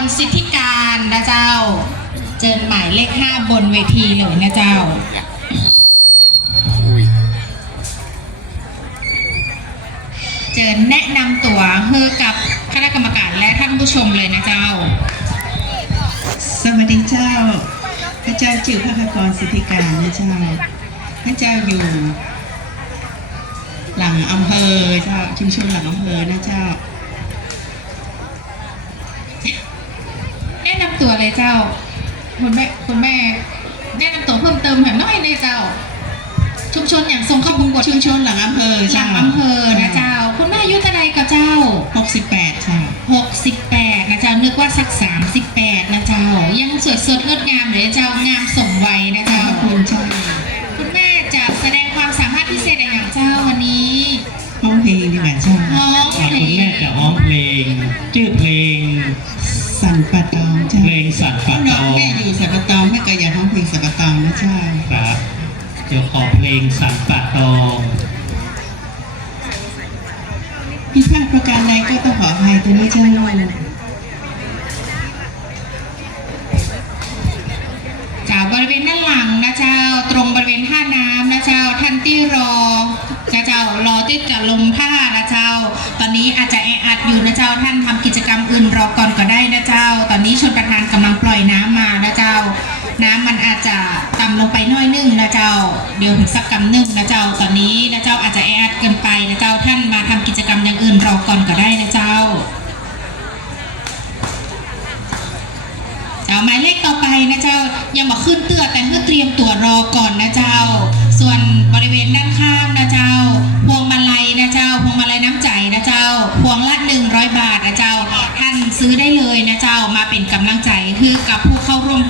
รสิทธิการนะเจ้า เจิญหมายเลขห้าบนเวทีเลยนะเจ้าอุ้ยเจิญแนะนำตัวให้กับคณะกรรมการและท่านผู้ชมเลยนะเจ้า สวัสดีเจ้า พระเจ้าจือพระกรสิทธิการนะเจ้า พระเจ้าอยู่ หลังอำเภอเจ้าชุมชนหลังอำเภอนะเจ้า แนะนำ ตัวเลยเจ้า คุณแม่คุณแม่แนะนำตัวเพิ่มเติมหน่อยน้อยเลยเจ้า ชุมชนอย่างทรงเข้าบุงบทชุมชนหลังอำเภอหลัเจ้างอำเภอนะเจ้า คุณแม่อายุเท่าไรกับเจ้าหกสิบแปดเจ้า68นะเจ้านึกว่าสัก 38นะเจ้า ยังสวยสดงดงามเลยเจ้างามสมวัยนะขอเจ้าบคุณเจ้าคุณแม่จะแสดงความสามารถพิเศษอะไรอย่างเจ้าวันนี้ห้องเพลงดีกว่าเจ้าร้องเพอ่าลคุณงแม่จะร้องเพลง ชื่อเพลงสั่นปะตองเจ้าเพลง สัตว์ปะตน้อองงแม่อยู่สัปะตองแม่ก็อยากห้องเพลงสัปะตองนะเจ้าครับเดี๋ยวขอเพลงสัตว์ปะตองผิดพลาดประการใดก็ต้องขออภัยตัวนี้เจ้าจากบริเวณด้านหลังนะเจ้า ตรงบริเวณท่าน้ำนะเจ้าท่านที่รอารอที่จะลงท่านะเจ้า ตอนนี้อาจจะแออัดอยู่นะเจ้าท่านทำกิจกรรมอื่นรอก่อนก็ได้นะเจ้า ตอนนี้ชนประธานกำลังปล่อยน้ำมานะเจ้า น้ำมันอาจจะต่ำลงไปน้อยนึงนะเจ้า เดี๋ยวถึงสักกำนึงนะเจ้า ตอนนี้นะเจ้าอาจจะแออัดเกินไปนะเจ้าท่านมาทำกิจกรรมอย่างอื่นรอก่อนก็ได้นะเจ้าเจ้าหมายเลขต่อไปนะเจ้ายังบอกขึ้นเตือแต่เพื่อเตรียมตัวรอก่อนนะเจ้า ส่วนบริเวณด้าน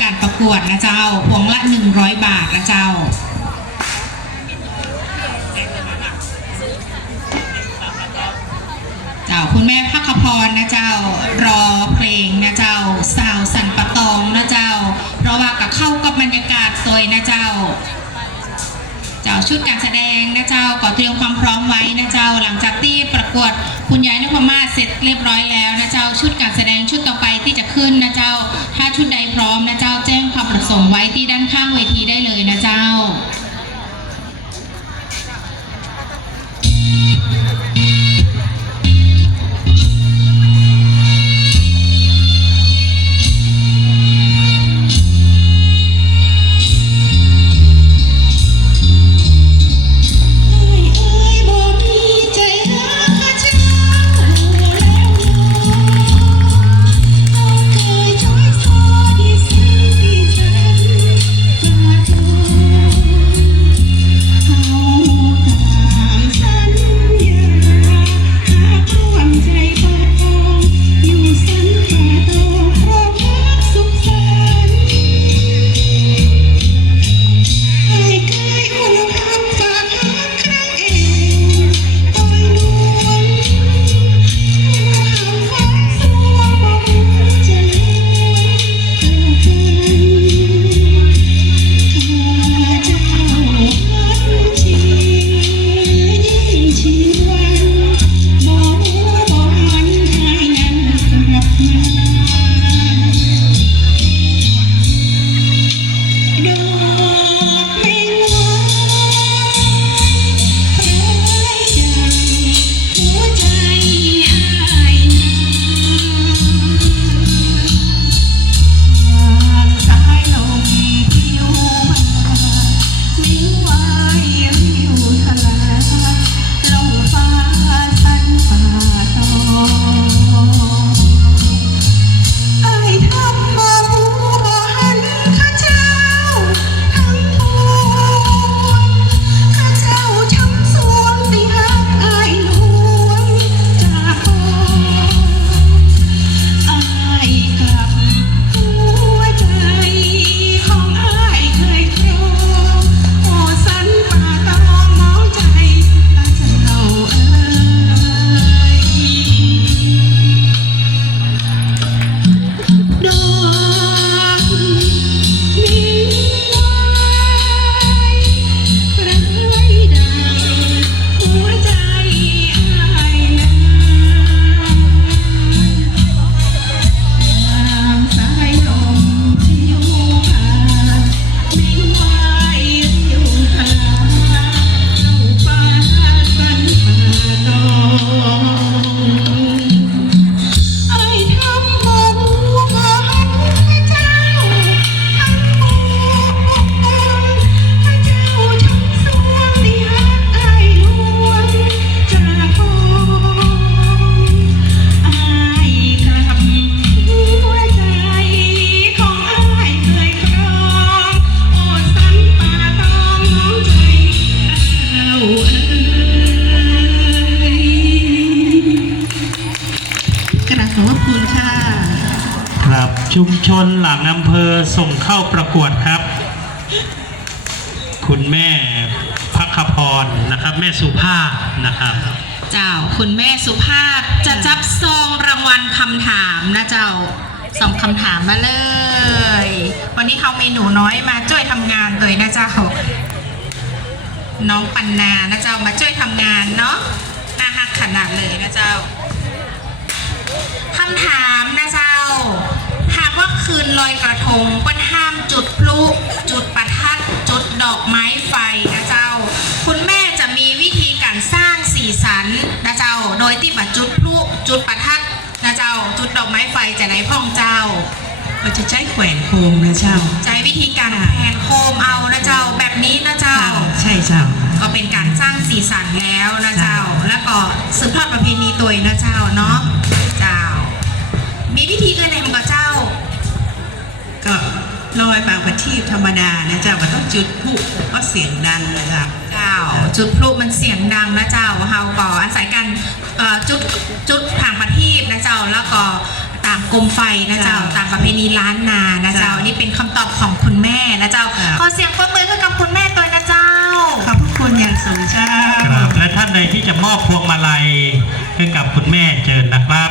การประกวดนะเจ้าพวงละ 100 บาทนะเจ้าเจ้าคุณแม่พักพรนะเจ้ารอเพลงนะเจ้าสาวสันปะตองนะเจ้า เพราะว่ากับเข้ากับบรรยากาศสวยนะเจ้า เจ้าชุดการแสดงนะเจ้าก็เตรียมความพร้อมไว้นะเจ้า หลังจากที่ประกวดคุณยายนพมาศเสร็จเรียบร้อยแล้วนะเจ้าชุดการแสดงชุดต่อ ชุมชนหลังอำเภอส่งเข้าประกวดครับ คุณแม่พักพรนะครับ แม่สุภาพนะครับเจ้าคุณแม่สุภาพจะจับซองรางวัลคำถามนะเจ้าส่งคำถามมาเลย วันนี้เขามีหนูน้อยมาช่วยทำงานตัวนะเจ้าน้องปันนานะเจ้ามาช่วยทำงานเนาะน่าฮักขนาดเลยนะเจ้าคำถามนะเจ้า คืนลอยกระทงเปิ้นห้ามจุดพลุจุดประทัดจุดดอกไม้ไฟนะเจ้า คุณแม่จะมีวิธีการสร้างสีสันนะเจ้า โดยที่บัจุดพลุจุดประทัดนะเจ้า จุดดอกไม้ไฟจะไหนพ่องเจ้าก็จะใช้แขวนโคมนะเจ้า ใช้วิธีการแผ่นโคมเอานะเจ้าแบบนี้นะเจ้า ใช่เจ้า ก็เป็นการสร้างสีสันแล้วนะเจ้า แล้วก็สืบทอดประเพณีตัวเองนะเจ้าเนาะเจ้า มีวิธีอื่นไหนมั้งกับเจ้า ก็ลอยบางประทีปธรรมดานะเจ้ามันต้องจุดพลุก็เสียงดังนะเจ้าเจ้า จุดพลุมันเสียงดังนะเจ้าเฮาก่ออาศัยกันจุดจุดผ่างประทีปนะเจ้าแล้วก็ต่างกลมไฟนะเจ้าต่างประเพณีล้านนานะเจ้าอันนี้เป็นคำตอบของคุณแม่นะเจ้าขอเสียงปรบมือให้กับคุณแม่ตัวนะเจ้าขอบคุณอย่างสูงเจ้าและท่านใดที่จะมอบพวงมาลัยให้กับคุณแม่เชิญนะครับ